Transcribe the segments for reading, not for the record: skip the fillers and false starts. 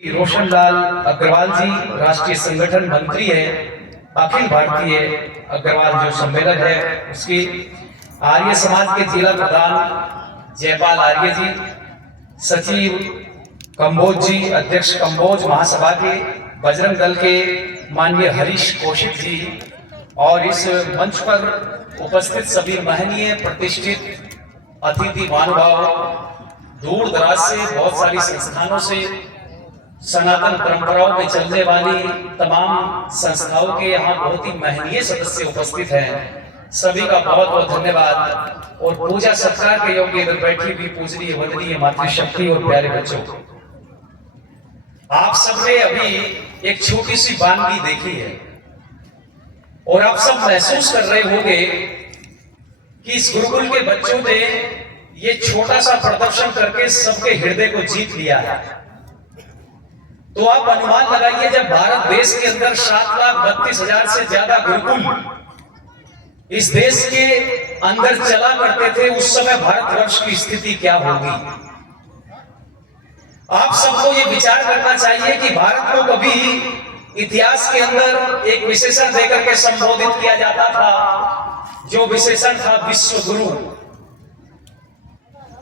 रोशनलाल अग्रवाल जी राष्ट्रीय संगठन मंत्री है, अखिल भारतीय अग्रवाल जो सम्मेलन है उसकी, आर्य समाज के जिला प्रधान जयपाल आर्य जी, सचिव कंबोज जी, अध्यक्ष कंबोज महासभा के, बजरंग दल के माननीय हरीश कौशिक जी, और इस मंच पर उपस्थित सभी महनीय प्रतिष्ठित अतिथि महानुभाव, दूर दराज से बहुत सारी संस्थानों से, सनातन परंपराओं में चलने वाली तमाम संस्थाओं के यहाँ बहुत ही महनीय सदस्य उपस्थित हैं। सभी का बहुत बहुत धन्यवाद। और पूजा सत्कार के योग्य इधर बैठी हुई पूजनीय वंदनीय मातृशक्ति और प्यारे बच्चों, आप सबने अभी एक छोटी सी वानगी देखी है और आप सब महसूस कर रहे होंगे कि इस गुरुकुल के बच्चों ने ये छोटा सा प्रदर्शन करके सबके हृदय को जीत लिया है। तो आप अनुमान लगाइए, जब भारत देश के अंदर 7,32,000 से ज्यादा गुरुकुल इस देश के अंदर चला करते थे, उस समय भारतवर्ष की स्थिति क्या होगी। आप सबको ये विचार करना चाहिए कि भारत को कभी इतिहास के अंदर एक विशेषण देकर के संबोधित किया जाता था, जो विशेषण था विश्व गुरु।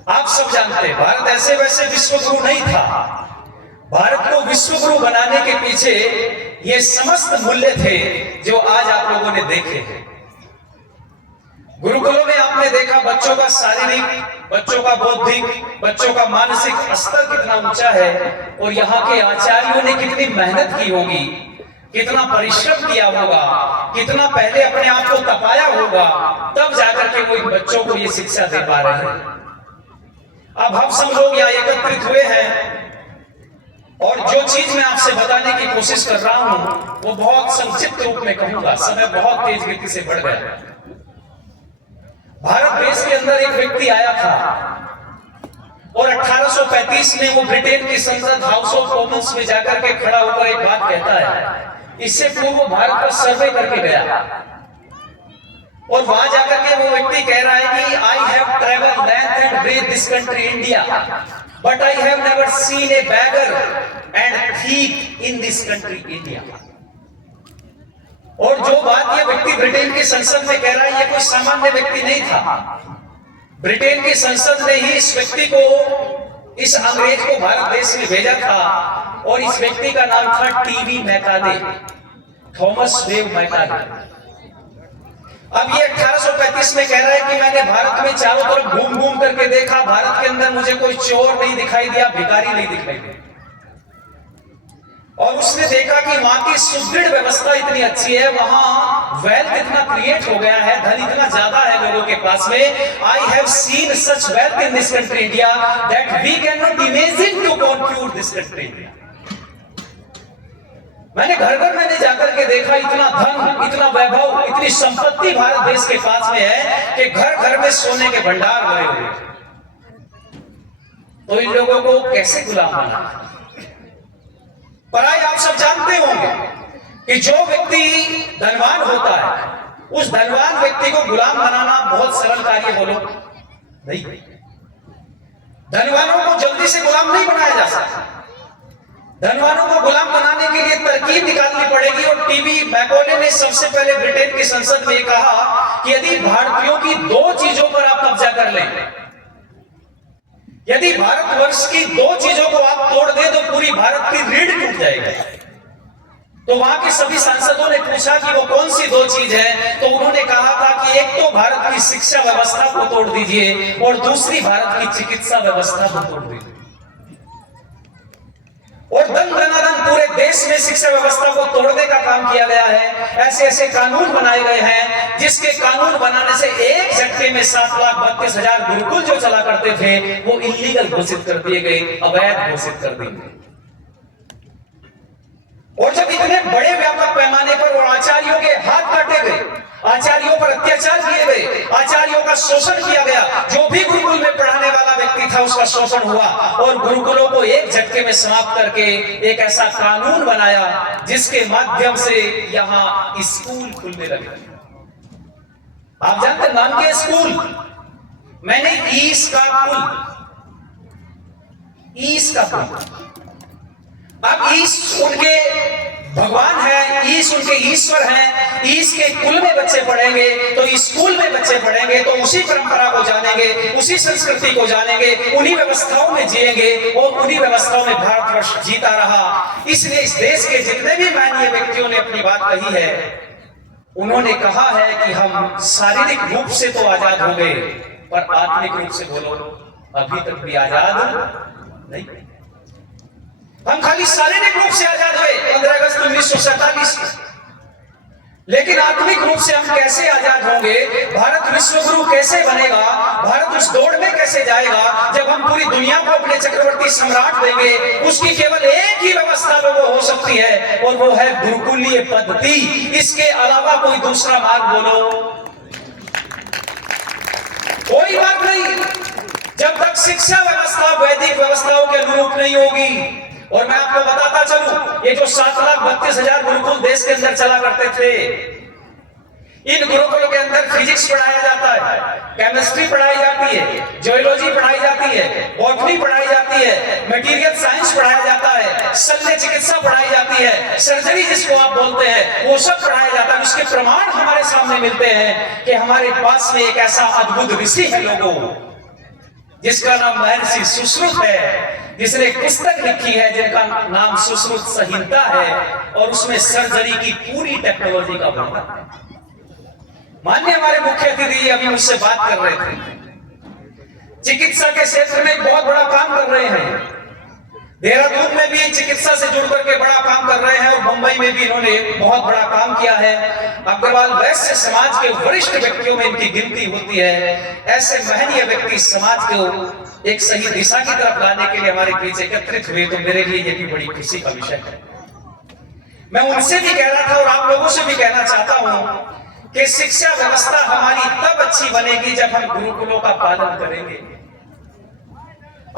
आप सब जानते हैं भारत ऐसे वैसे विश्व गुरु नहीं था। भारत को विश्व गुरु बनाने के पीछे ये समस्त मूल्य थे जो आज आप लोगों ने देखे हैं। गुरुकुलों में आपने देखा बच्चों का शारीरिक, बच्चों का बौद्धिक, बच्चों का मानसिक स्तर कितना ऊंचा है, और यहाँ के आचार्यों ने कितनी मेहनत की होगी, कितना परिश्रम किया होगा, कितना पहले अपने आप को तपाया होगा, तब जाकर के वो इन बच्चों को ये शिक्षा दे पा रहे हैं। अब हम सब लोग यहाँ एकत्रित हुए हैं और जो चीज मैं आपसे बताने की कोशिश कर रहा हूं वो बहुत संक्षिप्त रूप में कहूंगा, समय बहुत तेज गति से बढ़ गया। भारत देश के अंदर एक व्यक्ति आया था और 1835 में वो ब्रिटेन की संसद हाउस ऑफ कॉमन्स में जाकर के खड़ा होकर एक बात कहता है। इससे पूर्व भारत का सर्वे करके गया और वहां जाकर के वो व्यक्ति कह रहा है कि I have travelled length and breadth this country India, but I have never seen a beggar and thief in this country India। और जो बात ये व्यक्ति ब्रिटेन की संसद में कह रहा है, ये कोई सामान्य व्यक्ति नहीं था। ब्रिटेन की संसद ने ही इस व्यक्ति को, इस अंग्रेज को भारत देश में भेजा था, और इस व्यक्ति का नाम था TV Macaulay, Thomas wave Macaulay. अब ये 1835 में कह रहा है कि मैंने भारत में चारों तरफ घूम घूम करके देखा, भारत के अंदर मुझे कोई चोर नहीं दिखाई दिया, भिखारी नहीं दिखाई दिया, और उसने देखा कि वहां की सुदृढ़ व्यवस्था इतनी अच्छी है, वहां वेल्थ इतना क्रिएट हो गया है, धन इतना ज्यादा है लोगों के पास में। I have seen such wealth in this country India that we can not imagine to conquer this country India. मैंने घर घर में जाकर के देखा, इतना धन, इतना वैभव, इतनी संपत्ति भारत देश के पास में है कि घर घर में सोने के भंडार भरे हुए। तो इन लोगों को कैसे गुलाम बनाना। पर आप सब जानते होंगे कि जो व्यक्ति धनवान होता है, उस धनवान व्यक्ति को गुलाम बनाना बहुत सरल कार्य बोलो नहीं। धनवानों को जल्दी से गुलाम नहीं बनाया जा सकता। धनवानों को गुलाम बनाने के लिए तरकीब निकालनी पड़ेगी, और टीवी मैकोले ने सबसे पहले ब्रिटेन की संसद में कहा कि यदि भारतीयों की दो चीजों पर आप कब्जा कर लें, यदि भारतवर्ष की दो चीजों को आप तोड़ दें तो पूरी भारत की रीढ़ टूट जाएगी। तो वहां के सभी सांसदों ने पूछा कि वो कौन सी दो चीज है, तो उन्होंने कहा था कि एक तो भारत की शिक्षा व्यवस्था को तोड़ दीजिए, और दूसरी भारत की चिकित्सा व्यवस्था को तोड़ दीजिए। और दन दनादन पूरे देश में शिक्षा व्यवस्था को तोड़ने का काम किया गया है। ऐसे ऐसे कानून बनाए गए हैं जिसके कानून बनाने से एक झटके में 7,32,000 गुरुकुल जो चला करते थे वो इलीगल घोषित कर दिए गए, अवैध घोषित कर दिए गए। और जब इतने बड़े व्यापक पैमाने पर और आचार्यों के हाथ काटे गए, आचार्यों पर अत्याचार किए गए, आचार्यों का शोषण किया गया, जो भी गुरुकुल में पढ़ाने वाला व्यक्ति था उसका शोषण हुआ, और गुरुकुलों को एक झटके में समाप्त करके एक ऐसा कानून बनाया जिसके माध्यम से यहाँ स्कूल खुलने लगे। आप जानते नाम के स्कूल, मैंने ईस का पुल, ईस का पुल। अब ईश उनके भगवान है, ईश उनके ईश्वर हैं। ईश के कुल में बच्चे पढ़ेंगे तो स्कूल में बच्चे पढ़ेंगे तो उसी परंपरा को जानेंगे, उसी संस्कृति को जानेंगे, उन्हीं व्यवस्थाओं में जिएंगे और उन्हीं व्यवस्थाओं में भारतवर्ष जीता रहा। इसलिए इस देश के जितने भी माननीय व्यक्तियों ने अपनी बात कही है, उन्होंने कहा है कि हम शारीरिक रूप से तो आजाद हो गए, पर आत्मिक रूप से बोलो अभी तक भी आजाद नहीं। हम खाली शारीरिक रूप से आजाद हुए 15 अगस्त 1947, लेकिन आत्मिक रूप से हम कैसे आजाद होंगे? भारत विश्वगुरु कैसे बनेगा? भारत उस दौड़ में कैसे जाएगा जब हम पूरी दुनिया को अपने चक्रवर्ती सम्राट देंगे? उसकी केवल एक ही व्यवस्था लोगों हो सकती है और वो है गुरुकुलीय पद्धति। इसके अलावा कोई दूसरा मार्ग बोलो, कोई बात नहीं। जब तक शिक्षा व्यवस्था वैदिक व्यवस्थाओं के अनुरूप नहीं होगी। और मैं आपको बताता चलूं, ये जो 7,32,000 गुरुकुल देश के अंदर चला करते थे, इन गुरुकुलों के अंदर फिजिक्स पढ़ाया जाता है, केमिस्ट्री पढ़ाई जाती है, जियोलॉजी पढ़ाई जाती है, बॉटनी पढ़ाई जाती है, मटेरियल साइंस पढ़ाया जाता है, शल्य चिकित्सा पढ़ाई जाती है, सर्जरी जिसको आप बोलते हैं वो सब पढ़ाया जाता है। उसके प्रमाण हमारे सामने मिलते हैं कि हमारे पास में एक ऐसा अद्भुत ऋषि है लोगों, जिसका नाम महर्षि सुश्रुत है, जिसने एक पुस्तक लिखी है जिनका नाम सुश्रुत संहिता है, और उसमें सर्जरी की पूरी टेक्नोलॉजी का वर्णन है। माननीय हमारे मुख्य अतिथि अभी मुझसे बात कर रहे थे, चिकित्सा के क्षेत्र में बहुत बड़ा काम कर रहे हैं। देहरादून में भी चिकित्सा से जुड़ करके बड़ा काम कर रहे हैं और मुंबई में भी इन्होंने बहुत बड़ा काम किया है। अग्रवाल वैश्य समाज के वरिष्ठ व्यक्तियों में इनकी गिनती होती है। ऐसे महनीय व्यक्ति समाज को एक सही दिशा की तरफ लाने के लिए हमारे बीच एकत्रित हुए, तो मेरे लिए यह भी बड़ी खुशी का विषय है। मैं उनसे भी कह रहा था और आप लोगों से भी कहना चाहता हूं कि शिक्षा व्यवस्था हमारी तब अच्छी बनेगी जब हम गुरुकुलों का पालन करेंगे।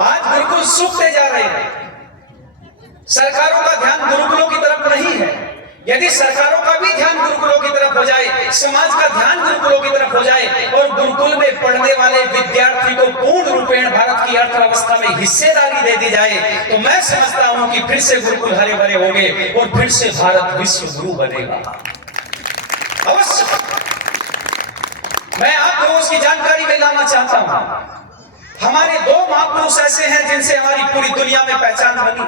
आज गुरुकुल सूखते जा रहे हैं, सरकारों का ध्यान गुरुकुलों की तरफ नहीं है। यदि सरकारों का भी ध्यान गुरुकुलों की तरफ हो जाए, समाज का ध्यान गुरुकुलों की तरफ हो जाए और गुरुकुल में पढ़ने वाले विद्यार्थी को पूर्ण रूपेण भारत की अर्थव्यवस्था में हिस्सेदारी दे दी जाए, तो मैं समझता हूं कि फिर से गुरुकुल हरे भरे होंगे और फिर से भारत विश्व गुरु बनेगा। अवश्य मैं आप लोगों की जानकारी में लाना चाहता हूं, हमारे दो महापुरुष ऐसे हैं जिनसे हमारी पूरी दुनिया में पहचान बनी।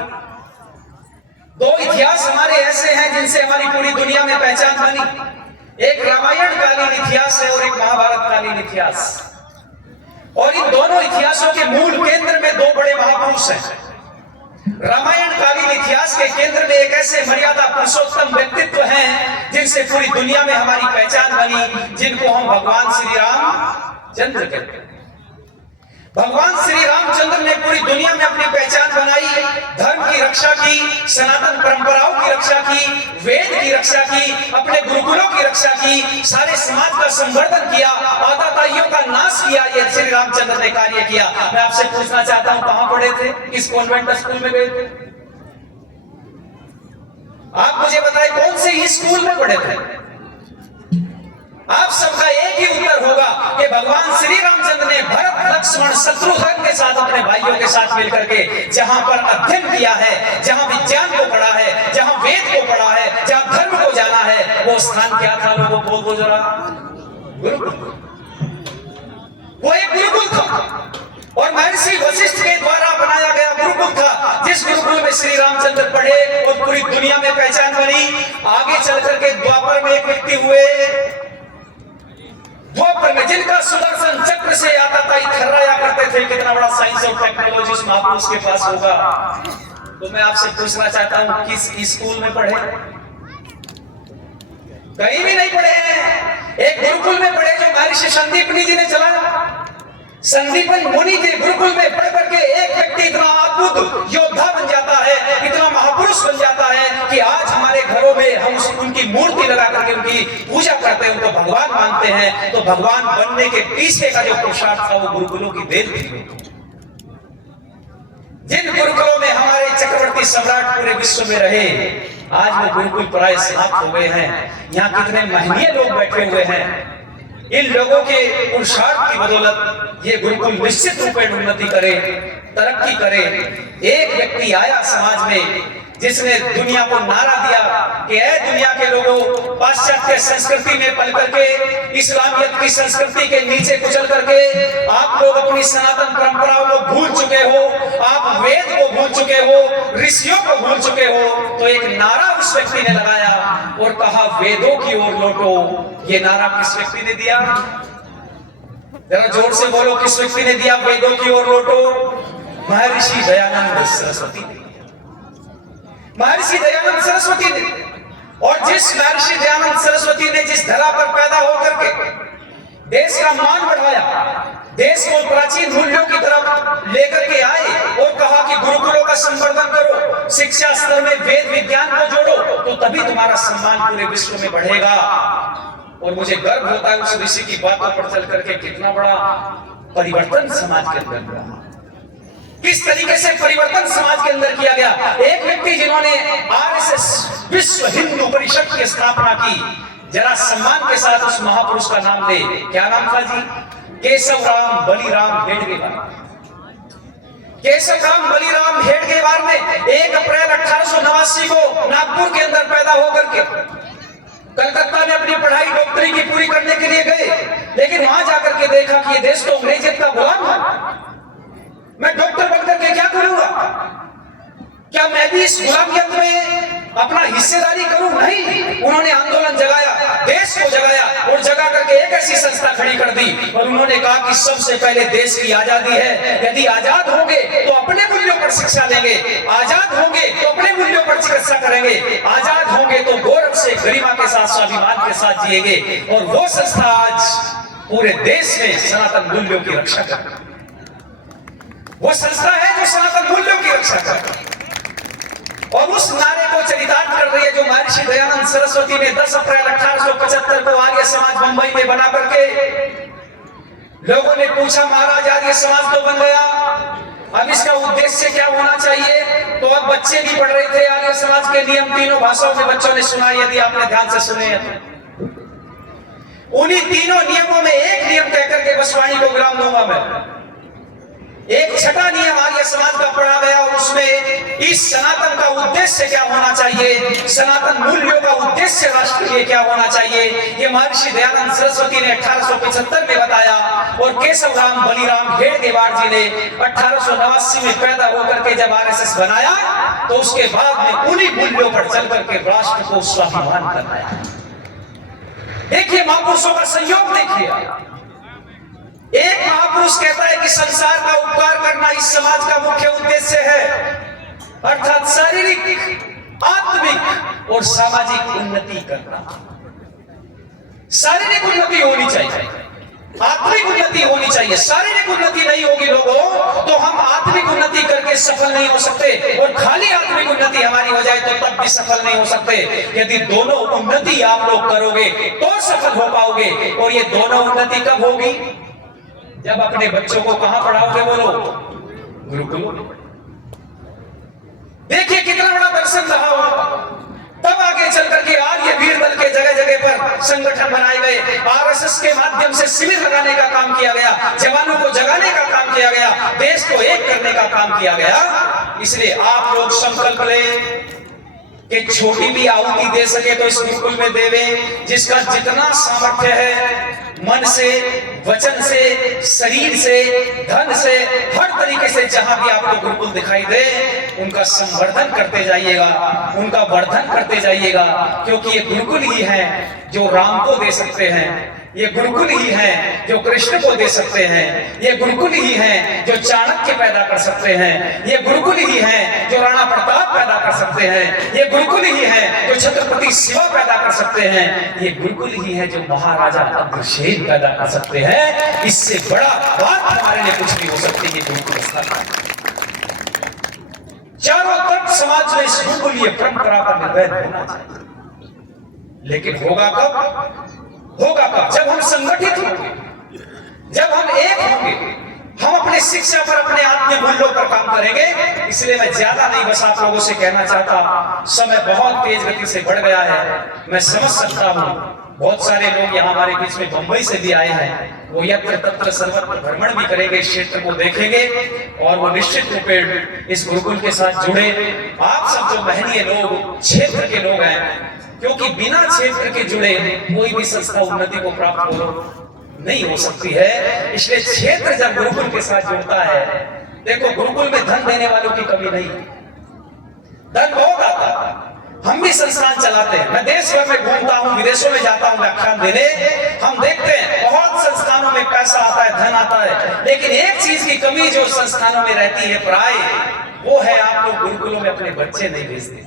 दो इतिहास हमारे ऐसे हैं जिनसे हमारी पूरी दुनिया में पहचान बनी। एक रामायण कालीन इतिहास है और एक महाभारत कालीन इतिहास। और इन दोनों इतिहासों के मूल केंद्र में दो बड़े महापुरुष हैं। रामायण कालीन इतिहास के केंद्र में एक ऐसे मर्यादा पुरुषोत्तम व्यक्तित्व हैं जिनसे पूरी दुनिया में हमारी पहचान बनी, जिनको हम भगवान श्री रामचंद्र कहते हैं। भगवान श्री रामचंद्र ने पूरी दुनिया में अपनी पहचान बनाई, धर्म की रक्षा की, सनातन परंपराओं की रक्षा की, वेद की रक्षा की, अपने गुरुकुलों की रक्षा की, सारे समाज का संवर्धन किया, आताताइयों का नाश किया। ये श्री रामचंद्र ने कार्य किया। मैं आपसे पूछना चाहता हूं, कहां पढ़े थे? किस कॉन्वेंट स्कूल में गए थे? आप मुझे बताएं, कौन से ही स्कूल में पढ़े थे? आप सबका एक ही उत्तर होगा कि भगवान श्री रामचंद्र ने भरत, लक्ष्मण, शत्रुघ्न के साथ, अपने भाइयों के साथ मिलकर के जहां पर अध्ययन किया है, जहां विज्ञान को पढ़ा है, जहां वेद को पढ़ा है, जहां धर्म को जाना है, वो स्थान क्या था? लोगों को बोल जरा। गुरुकुल। वो एक गुरुकुल था और महर्षि वशिष्ठ के द्वारा बनाया गया गुरुकुल था, जिस गुरुकुल में श्री रामचंद्र पढ़े और पूरी दुनिया में पहचान बनी। आगे चल करके द्वापर में एक व्यक्ति हुए, द्वापर में जिनका सुदर्शन चक्र से आताताई थर्राया करते थे। कितना बड़ा साइंस और टेक्नोलॉजी उस महापुरुष के पास होगा। तो मैं आपसे पूछना चाहता हूं, किस स्कूल में पढ़े? कहीं भी नहीं पढ़े हैं। एक गुरुकुल में पढ़े जो महर्षि संदीपनी जी ने चलाया। संदीपन मुनि के गुरुकुल में पढ़ करके एक व्यक्ति इतना अद्भुत योद्धा बन जाता है, इतना महापुरुष बन जाता है कि आज हमारे घरों में हम उनकी मूर्ति लगा करके उनकी पूजा करते हैं, उनको भगवान मानते हैं। तो भगवान बनने के पीछे का जो पुरुषार्थ था वो गुरुकुलों की देन थी। जिन गुरुकुलों में हमारे चक्रवर्ती सम्राट पूरे विश्व में रहे, आज वो गुरुकुल प्राय समाप्त हो गए हैं। यहाँ कितने महनीय लोग बैठे हुए हैं। इन लोगों के पुरुषार्थ की बदौलत ये गुरुकुल निश्चित रूप में उन्नति करे, तरक्की करे। एक व्यक्ति आया समाज में जिसने दुनिया को नारा दिया कि ऐ दुनिया के लोगों, पाश्चात्य संस्कृति में पल करके, इस्लामियत की संस्कृति के नीचे कुचल करके आप लोग अपनी सनातन परंपराओं को भूल चुके हो, आप वेद को भूल चुके हो, ऋषियों को भूल चुके हो। तो एक नारा उस व्यक्ति ने लगाया और कहा वेदों की ओर लौटो। ये नारा किस व्यक्ति ने दिया? जरा जोर से बोलो, किस व्यक्ति ने दिया वेदों की ओर लौटो? महर्षि दयानंद सरस्वती ने। महर्षि दयानंद सरस्वती ने। और जिस महर्षि दयानंद सरस्वती ने जिस धरा पर पैदा होकर के देश का मान बढ़ाया, देश को प्राचीन मूल्यों की तरफ लेकर के आए और कहा कि गुरुकुलों का संवर्धन करो, शिक्षा स्तर में वेद विज्ञान को जोड़ो, तो तभी तुम्हारा सम्मान पूरे विश्व में बढ़ेगा। और मुझे गर्व होता है उस ऋषि की बातों पर चल करके कितना बड़ा परिवर्तन समाज के अंदर हुआ, किस तरीके से परिवर्तन समाज के अंदर किया गया। एक व्यक्ति जिन्होंने आरएसएस विश्व हिंदू परिषद की स्थापना की, जरा सम्मान के साथ उस महापुरुष का नाम ले। क्या नाम था जी? केशवराम बलिराम हेडगेवार। केशवराम बलिराम हेडगेवार ने 1 अप्रैल 1889 को नागपुर के अंदर पैदा होकर के कलकत्ता में अपनी पढ़ाई डॉक्टरी की पूरी करने के लिए गए, लेकिन वहां जाकर के देखा कि ये देश तो अंग्रेजियत का गुलाम है। मैं डॉक्टर बनकर के क्या करूंगा? क्या मैं भी इस गुलामियत में अपना हिस्सेदारी करूं? नहीं। उन्होंने आंदोलन जगाया, देश को जगाया और जगा करके एक ऐसी संस्था खड़ी कर दी और उन्होंने कहा कि सबसे पहले देश की आजादी है। यदि आजाद होंगे तो अपने मूल्यों पर शिक्षा देंगे, आजाद होंगे तो अपने मूल्यों पर चिकित्सा करेंगे, आजाद होंगे तो गौरव से, गरिमा के साथ, स्वाभिमान के साथ जिएंगे। और वो संस्था आज पूरे देश में सनातन मूल्यों की रक्षा कर, वो संस्था है जो सनातन मूल्यों की रक्षा कर और उस नारे को चरितार्थ कर रही है जो महर्षि दयानंद सरस्वती ने 10 अप्रैल 1875 को आर्य समाज मुंबई में बना करके, लोगों ने पूछा महाराज आर्य समाज तो बन गया, अब इसका उद्देश्य क्या होना चाहिए? तो अब बच्चे भी पढ़ रहे थे आर्य समाज के नियम, तीनों भाषाओं में बच्चों ने सुना, यदि आपने ध्यान से सुने तो उन्हीं तीनों नियमों में एक नियम कहकर के बस वाणी को विराम दूंगा मैं। एक छठा नियम आर्य समाज का पढ़ा गया और उसमें इस सनातन का उद्देश्य क्या होना चाहिए, सनातन मूल्यों का उद्देश्य राष्ट्र के लिए क्या होना चाहिए, ये महर्षि दयानंद सरस्वती ने 1875 में बताया और केशवराम बलिराम हेडगेवार जी ने 1889 में पैदा होकर के जब आरएसएस बनाया तो उसके बाद में उन्हीं मूल्यों पर चल करके राष्ट्र को स्वाभिमान बनाया। देखिए महापुरुषों का संयोग देखिए। एक महापुरुष कहता है कि संसार का उपकार करना इस समाज का मुख्य उद्देश्य है, अर्थात शारीरिक, आत्मिक और सामाजिक उन्नति करना। शारीरिक उन्नति होनी चाहिए, आत्मिक उन्नति होनी चाहिए। शारीरिक उन्नति नहीं होगी लोगों तो हम आत्मिक उन्नति करके सफल नहीं हो सकते, और खाली आत्मिक उन्नति हमारी हो जाए तो तब भी सफल नहीं हो सकते। यदि दोनों उन्नति आप लोग करोगे तो सफल हो पाओगे। और ये दोनों उन्नति कब होगी? जब अपने बच्चों को कहां पढ़ाओगे? बोलो, गुरुकुल। देखिए कितना बड़ा दर्शन रहा हो। तब आगे चल करके आर्य वीर दल के जगह जगह पर संगठन बनाए गए, आरएसएस के माध्यम से शिविर लगाने का काम किया गया, जवानों को जगाने का काम किया गया, देश को एक करने का काम किया गया। इसलिए आप लोग संकल्प लें कि छोटी भी आहुति दे सके तो इस गुरुकुल में देवे। जिसका जितना सामर्थ्य है, मन से, वचन से, शरीर से, धन से, हर तरीके से जहां भी आपको गुरुकुल दिखाई दे उनका संवर्धन करते जाइएगा, उनका वर्धन करते जाइएगा। क्योंकि ये गुरुकुल ही है जो राम को दे सकते हैं, ये गुरुकुल ही है जो कृष्ण को दे सकते हैं, ये गुरुकुल ही है जो चाणक्य पैदा कर सकते हैं, ये गुरुकुल ही है जो राणा प्रताप पैदा कर सकते हैं, ये गुरुकुल ही है जो छत्रपति शिवा पैदा कर सकते हैं, ये गुरुकुल ही है जो महाराजा अग्रसेन पैदा कर सकते हैं। इससे बड़ा बात हमारे लिए कुछ नहीं हो सकती कि गुरुकुल स्थापना। चारों तरफ समाज में इस गुरुकुल ये परंपरा का निर्वैध होना चाहिए। लेकिन होगा कब? होगा कब? जब हम संगठित होंगे, जब हम एक होंगे, हम अपने शिक्षा पर, अपने आत्म मूल्यों पर काम करेंगे। इसलिए मैं ज्यादा नहीं, बस आप लोगों से कहना चाहता, समय बहुत तेज गति से बढ़ गया है, मैं समझ सकता हूं बहुत सारे लोग यहाँ हमारे बीच में बंबई से भी आए हैं, वो यत्र तत्र सर्वत्र भ्रमण भी करेंगे, इस क्षेत्र को देखेंगे और वो निश्चित रूप में इस गुरुकुल के साथ जुड़े। आप सब जो महनीय लोग क्षेत्र के लोग हैं, क्योंकि बिना क्षेत्र के जुड़े कोई भी संस्था उन्नति को प्राप्त नहीं हो सकती है। इसलिए क्षेत्र जब गुरुकुल के साथ जुड़ता है, देखो गुरुकुल में धन देने वालों की कमी नहीं, धन बहुत आता है। हम भी संस्थान चलाते हैं, मैं देश भर में घूमता हूँ, विदेशों में जाता हूँ व्याख्यान देने, हम देखते हैं बहुत संस्थानों में पैसा आता है, धन आता है, लेकिन एक चीज की कमी जो संस्थानों में रहती है प्राय, वो है आप लोग गुरुकुलों में अपने बच्चे नहीं भेजते।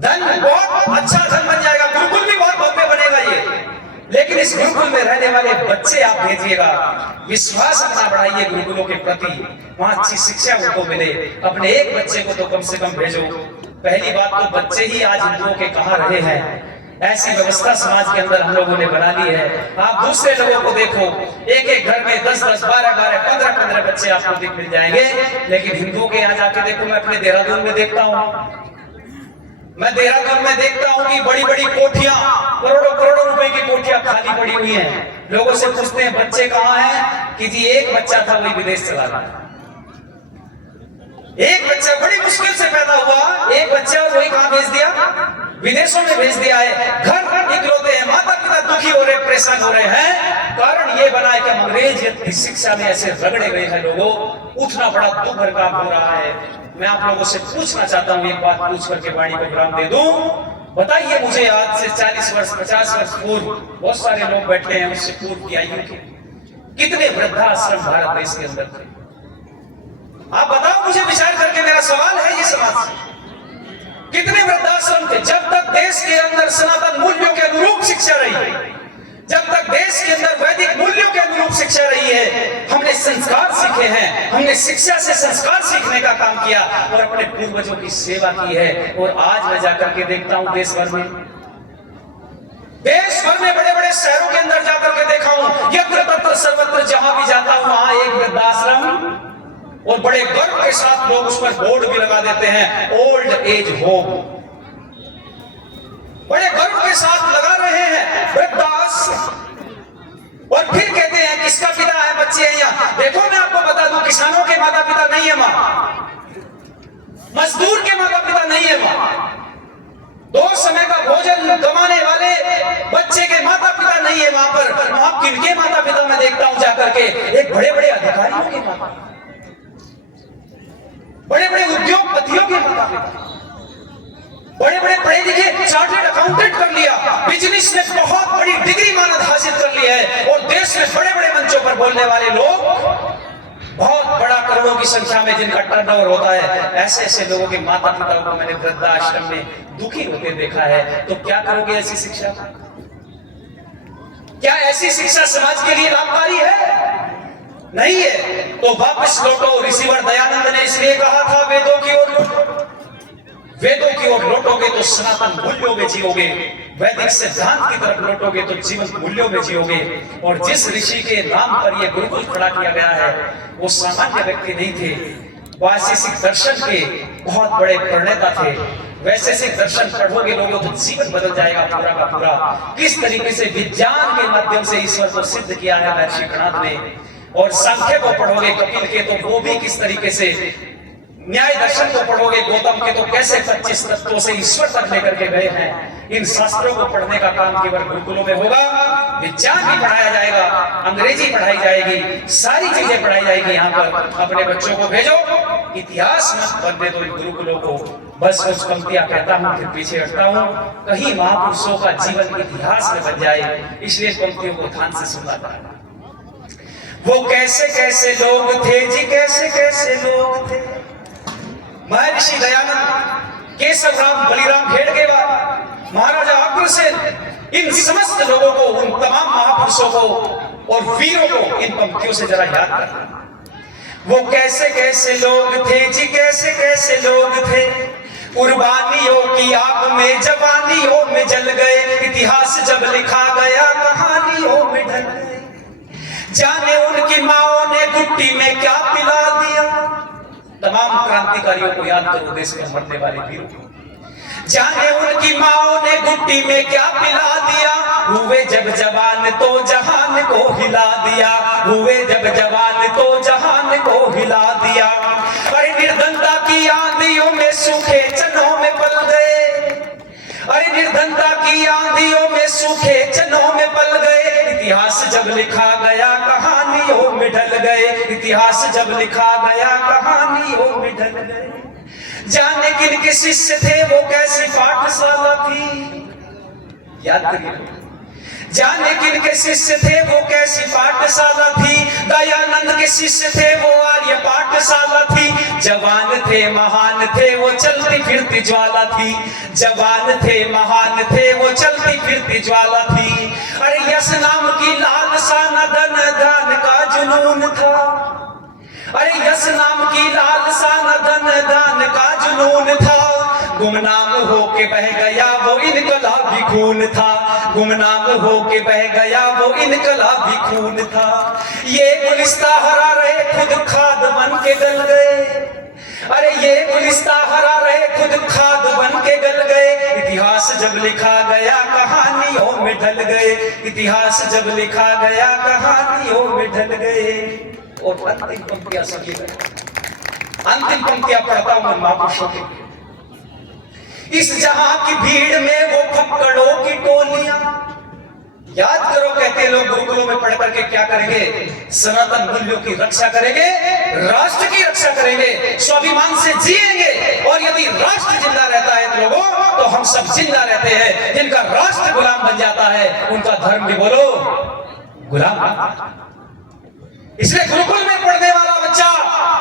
धन बहुत अच्छा धन बन जाएगा, गुरुकुल भी बहुत भव्य बनेगा ये, लेकिन इस गुरुकुल में रहने वाले बच्चे आप भेजिएगा, विश्वास अपना बढ़ाइए गुरुकुलों के प्रति, वहां अच्छी शिक्षा उनको मिले। अपने एक बच्चे को तो कम से कम भेजो। पहली बात तो बच्चे ही आज हिंदुओं के कहां रहे हैं, ऐसी व्यवस्था समाज के अंदर हम लोगों ने बना ली है। आप दूसरे लोगों को देखो, एक एक घर में 10-10, 12-12, 15-15 बच्चे आपको मिल जाएंगे, लेकिन हिंदुओं के यहाँ जाके देखो, मैं अपने देहरादून में देखता हूँ, मैं देहरादून में देखता हूँ कि बड़ी बड़ी कोठियां, करोड़ों करोड़ों रुपए की कोठियां खाली पड़ी हुई हैं। लोगों से पूछते हैं बच्चे कहाँ हैं, कि जी एक बच्चा था वही विदेश चला गया। एक बच्चा बड़ी मुश्किल से पैदा हुआ, एक बच्चा और वही कहाँ भेज दिया, विदेशों में भेज दिया है। घर इकलौते हैं, माता पिता दुखी हो रहे, परेशान हो रहे हैं। कारण ये बना है कि अंग्रेज की शिक्षा में ऐसे रगड़े गए हैं लोगों, उठना बड़ा दुख भर काम हो रहा है। मैं आप लोगों से पूछना चाहता हूँ, एक बात पूछ करके वाणी को विराम दे दूं। बताइए मुझे, आज से 40 वर्ष 50 वर्ष पूर्व, बहुत सारे लोग बैठे हैं, उससे पूर्व की आयु के कितने वृद्धाश्रम भारत देश के अंदर थे? आप बताओ मुझे, विचार करके, मेरा सवाल है ये समाज से, कितने वृद्धाश्रम थे? जब तक देश के अंदर सनातन मूल्यों के अनुरूप शिक्षा रही, जब तक देश के अंदर वैदिक मूल्यों के अनुरूप शिक्षा रही है, हमने संस्कार सीखे हैं, हमने शिक्षा से संस्कार सीखने का काम किया और अपने पूर्वजों की सेवा की है। और आज मैं जाकर के देखता हूं देश भर में बड़े बड़े शहरों के अंदर जाकर के देखा हूं, यत्र तत्र सर्वत्र जहां भी जाता हूं वहां एक वृद्धाश्रम, और बड़े गर्व के साथ लोग उस पर बोर्ड भी लगा देते हैं, ओल्ड एज होम, बड़े गर्व के साथ लगा रहे हैं वृद्धाश्रम, और फिर कहते हैं किसका पिता है, बच्चे हैं यहाँ। देखो मैं आपको बता दूं, किसानों के माता पिता नहीं है वहां, मजदूर के माता पिता नहीं है वहां, 2 समय का भोजन कमाने वाले बच्चे के माता पिता नहीं है वहां पर। वहां किनके माता पिता मैं देखता हूं जाकर के, एक बड़े बड़े अधिकारियों के माता, बड़े बड़े उद्योगपतियों के माता पिता, बड़े बड़े पढ़े लिखे चार्टर्ड अकाउंटेंट कर लिया, बिजनेस में बहुत बड़ी डिग्री मानद हासिल कर ली है, और देश में बड़े बड़े मंचों पर बोलने वाले लोग, बहुत बड़ा करोड़ों की संख्या में जिनका टर्नओवर होता है, ऐसे ऐसे लोगों के माता पिता को मैंने वृद्धाश्रम में दुखी होते देखा है। तो क्या करोगे ऐसी शिक्षा? क्या ऐसी शिक्षा समाज के लिए लाभकारी है? नहीं है। तो वापस लौटो। ऋषिवर दयानंद ने इसलिए कहा था, वेदों की ओर लौटो, वेदों की ओर लौटोगे तो सनातन मूल्यों में जियोगे, वैदिक सिद्धांत की तरफ लौटोगे तो जीवन मूल्यों में जियोगे। और जिस ऋषि के नाम पर यह गुरुकुल खड़ा किया गया है, वो सामान्य व्यक्ति नहीं थे, वैशेषिक दर्शन के बहुत बड़े प्रणेता थे। वैशेषिक दर्शन पढ़ोगे लोगों तो जीवन बदल जाएगा पूरा का पूरा। किस तरीके से विज्ञान के माध्यम से ईश्वर को सिद्ध किया है महर्षि कणाद ने, और सांख्य को पढ़ोगे कपिल के तो वो भी किस तरीके से, न्याय दर्शन को पढ़ोगे गौतम के तो कैसे 25 तत्वों से ईश्वर तक लेकर के गए हैं। इन शास्त्रों को पढ़ने का काम केवल गुरुकुलों में होगा। विज्ञान भी पढ़ाया जाएगा, अंग्रेजी पढ़ाई जाएगी, सारी चीजें पढ़ाई जाएगी यहाँ पर। अपने बच्चों को भेजो, इतिहास मत बनने दो इन गुरुकुलों को। बस कुछ पंक्तियां कहता हूँ फिर पीछे हटता हूँ, कहीं महापुरुषों का जीवन इतिहास में बन जाए, इसलिए पंक्तियों को ध्यान से सुनना था। वो कैसे कैसे लोग थे जी, कैसे कैसे लोग थे। महर्षि दयानंद, केशव राम, बलिराम भेड़गेवार, महाराजा अग्रसेन, इन समस्त लोगों को, उन तमाम महापुरुषों को और वीरों को इन पंक्तियों से जरा याद करना। वो कैसे कैसे लोग थे जी, कैसे कैसे लोग थे, कुर्बानियों की आग में जवानियों में जल गए, इतिहास जब लिखा गया कहानियों में ढल गए। जाने उनकी माओ ने गुट्टी में क्या पिला दिया। तमाम क्रांतिकारियों को याद करो, देश में मरने वाले वीरों को। जाने उनकी माओ ने गुट्टी में क्या पिला दिया, हुए जब जवान तो जहान को हिला दिया, हुए जब जवान तो जहान को हिला दिया। अरे निर्धनता की आंधियों में सूखे चनों में पल गए, अरे निर्धनता की आंधियों में सूखे चनों में पल गए। इतिहास जब लिखा गया कहानियों में ढल गए, इतिहास जब लिखा गया कहानियों में ढल गए। जाने किन के शिष्य थे वो कैसी पाठशाला थी, याद करिए। जाने किन के शिष्य थे वो कैसी पाठशाला थी, दयानंद के शिष्य थे वो आर्य पाठशाला थी। जवान थे महान थे वो चलती फिरती ज्वाला थी, जवान थे महान थे वो चलती फिरती ज्वाला थी। अरे यश नाम की लालसा न धन दान का जुनून था, अरे यश नाम की लालसा न धन दान का जुनून था। गुमनाम होके बह गया वो इनकलाबी खून था, गुमनाम होके बह गया वो इनकलाबी खून था। ये गुलिस्ता हरा रहे खुद खाद बन के गल गए, अरे ये गुलिस्ता हरा रहे खुद खाद बन के गल गए। इतिहास जब लिखा गया कहानियों में ढल गए, इतिहास जब लिखा गया कहानियों में ढल गए। और अंतिम पंक्तियां सुनिए, अंतिम पंक्तियां पढ़ता हूं महापुरुषों की। इस जहां की भीड़ में वो फक्कड़ों की टोलियां, याद करो कहते लोग गुरुकुलों में पढ़ करके क्या करेंगे, सनातन मूल्यों की रक्षा करेंगे, राष्ट्र की रक्षा करेंगे, स्वाभिमान से जिएंगे। और यदि राष्ट्र जिंदा रहता है तो लोगों तो हम सब जिंदा रहते हैं। जिनका राष्ट्र गुलाम बन जाता है उनका धर्म भी बोलो गुलाम। इसलिए गुरुकुल में पढ़ने वाला बच्चा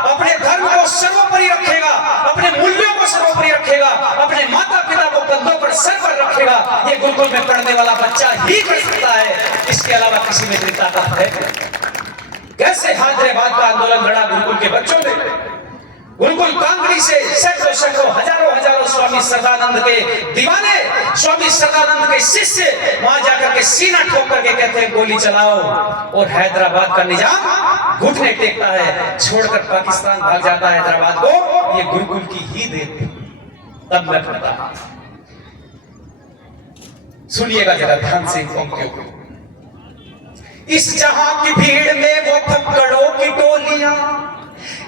अपने धर्म को सर्वोपरि रखेगा, अपने मूल्यों को सर्वोपरि रखेगा, अपने माता पिता को कंधों पर सर पर रखेगा। ये गुरुकुल में पढ़ने वाला बच्चा ही कर सकता है, इसके अलावा किसी में इतनी ताकत है? कैसे हैदराबाद का आंदोलन लड़ा गुरुकुल के बच्चों ने, गुरुकुल कांगड़ी से सैकड़ों सैकड़ों हजारों हजारों स्वामी सदानंद के दीवाने, स्वामी सदानंद के शिष्य वहां जाकर के सीना ठोक करके कहते हैं गोली चलाओ, और हैदराबाद का निजाम घुटने टेकता है, छोड़कर पाकिस्तान भाग जाता है हैदराबाद को। ये गुरुकुल की ही देन थी। तब मैं कहता, सुनिएगा जरा ध्यान से पंक्तियों को। इस जहां की भीड़ में वो फक्कड़ों की टोलियां,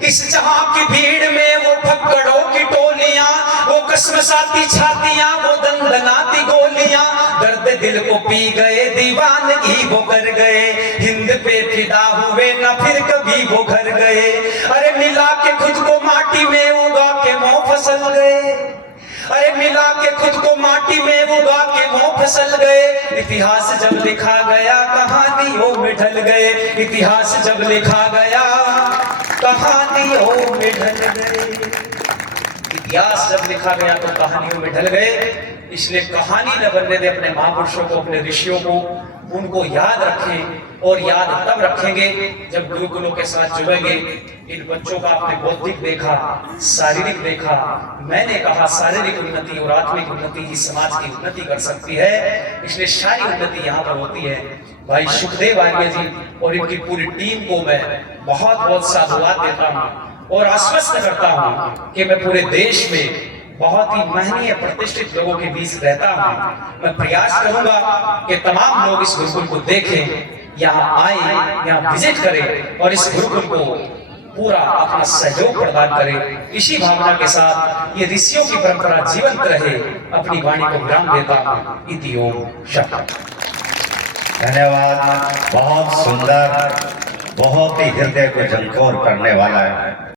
इस जहां की भीड़ में वो फक्कड़ों की टोलियां, वो कसमसाती छातियां, वो दंदनाती गोलियां, दर्द दिल को पी गए दीवानगी वो कर गए, हिंद पे फिदा हुए ना फिर कभी वो घर गए। अरे मिला के खुद को माटी में उगा के वो फसल गए, अरे मिला के खुद को माटी में उगा के वो फसल गए। इतिहास जब लिखा गया कहानियों में ढल गए, इतिहास जब लिखा गया कहानियों में ढल गए। इतिहास जब लिखा गया तो कहानियों में ढल गए। इसलिए कहानी न बनने दे अपने महापुरुषों को, अपने ऋषियों को, उनको याद रखें। और याद तब रखेंगे जब गुरुकुलों के साथ जुड़ेंगे। इन बच्चों का आपने बौद्धिक देखा, शारीरिक देखा। मैंने कहा शारीरिक उन्नति और आत्मिक उन्नति ही समाज की उन्नति कर सकती है, इसलिए सारी उन्नति यहाँ पर होती है। भाई सुखदेव आर्य जी और इनकी पूरी टीम को मैं बहुत बहुत साधुवाद देता हूँ और आश्वस्त करता हूँ कि मैं पूरे देश में बहुत ही महनीय प्रतिष्ठित लोगों के बीच रहता हूँ। मैं प्रयास करूंगा कि तमाम लोग इस गुरुकुल को देखें, यहाँ आए, यहाँ विजिट करें और इस गुरुकुल को पूरा अपना सहयोग प्रदान करें। इसी भावना के साथ ये ऋषियों की परंपरा जीवंत रहे, अपनी वाणी को विराम देता हूँ। इति ओम शक्ति। धन्यवाद। बहुत सुंदर, बहुत ही हृदय को झंझोर करने वाला है।